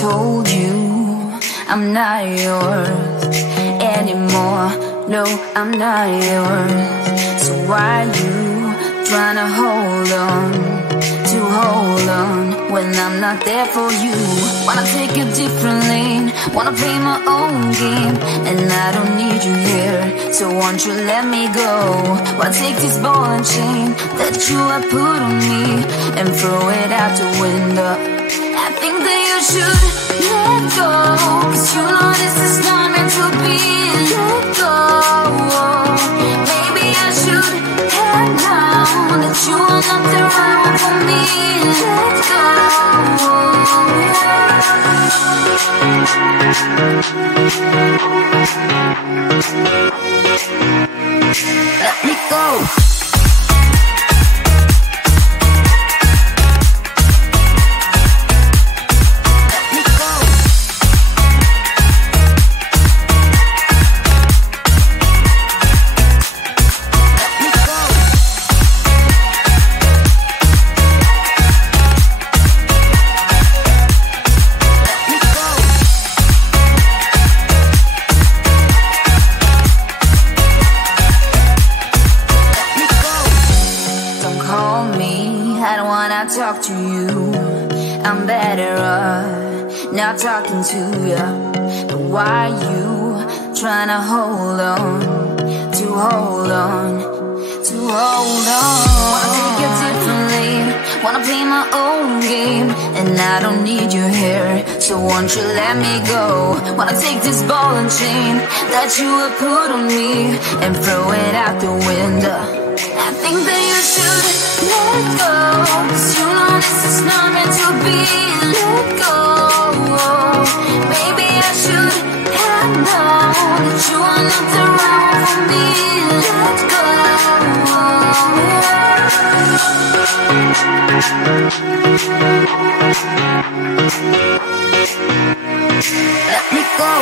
told you I'm not yours anymore. No, I'm not yours. So why you trying to hold on when I'm not there for you? Wanna take a different lane, wanna play my own game, and I don't need you here, so won't you let me go? Wanna take this ball and chain that you have put on me and throw it out the window. I think that you should let go, 'cause you know this is not meant to be. Let go. Maybe I should have known that you are not the right one for me. Let go. Let me go. Talk to you, I'm better off not talking to you. But why you trying to hold on? Wanna take a different lane, wanna play my own game, and I don't need you here, so won't you let me go? Wanna take this ball and chain that you have put on me and throw it out the window. I think that you should let go, 'cause you know this is not meant to be. Let go. Maybe I should have known that you are not the right one for me. Let go. Let me go.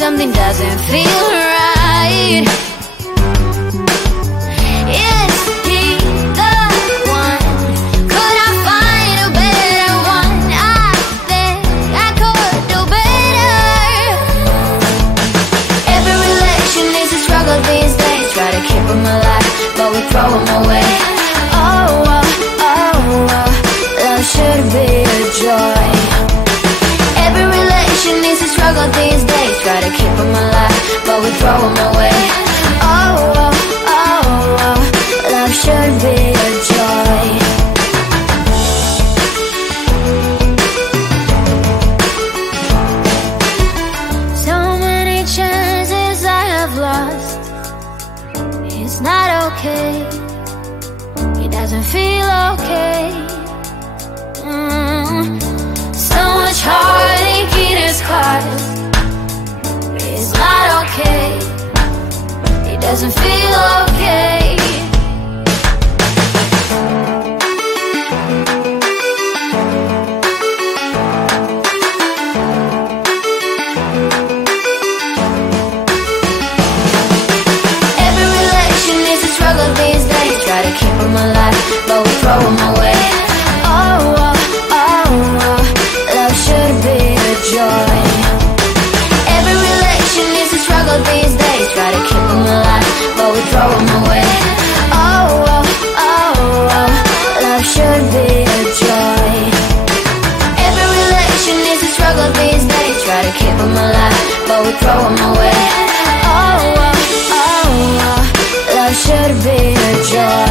Something doesn't feel right. we throw them away. Oh, oh, oh, oh, love should be a joy. Every relation is a struggle these days. Try to keep them alive, but we throw them away. Oh, oh, oh, oh, love should be a joy. So many chances I have lost. It's not okay. It doesn't feel okay. So much heartache it has caused. It's not okay. It doesn't feel okay. Every relation is a struggle these days. Try to keep them alive, but we throw them away. Oh, oh, oh, oh, love should be a joy. Every relation is a struggle these days. Try to keep them alive, but we throw them away. Oh, oh, oh, oh, love should be a joy. Every relation is a struggle these days. Try to keep them alive, but we throw them away. Oh, oh, oh, oh, love should be a joy.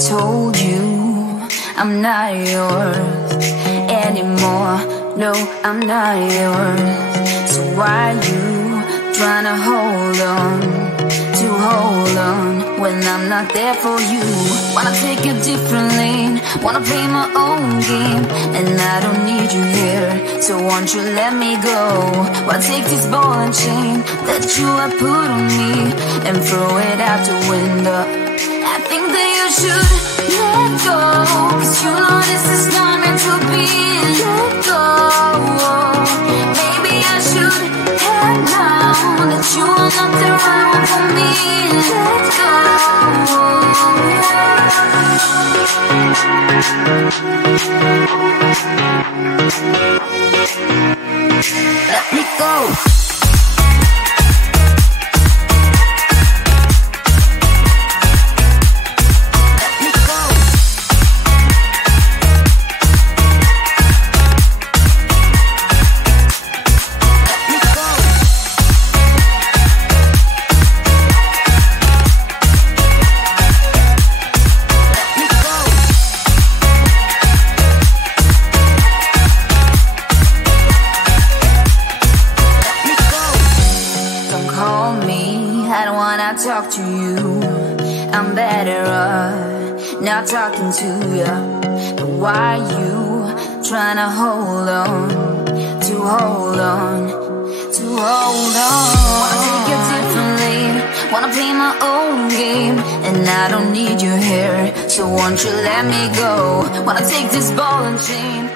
told you I'm not yours anymore. No, I'm not yours. So why you trying to hold on when I'm not there for you? Wanna take a different lane, wanna play my own game, and I don't need you here, so won't you let me go? Why take this ball and chain that you have put on me and throw it out the window? I think that you should let go, 'cause you know this is not meant to be. Let go. Maybe I should have known that you are not the right one for me. Let go. Let me go. Talk to you, I'm better off not talking to you. But why you trying to hold on? Wanna take a different lane, wanna play my own game, and I don't need you here, so won't you let me go? Wanna take this ball and chain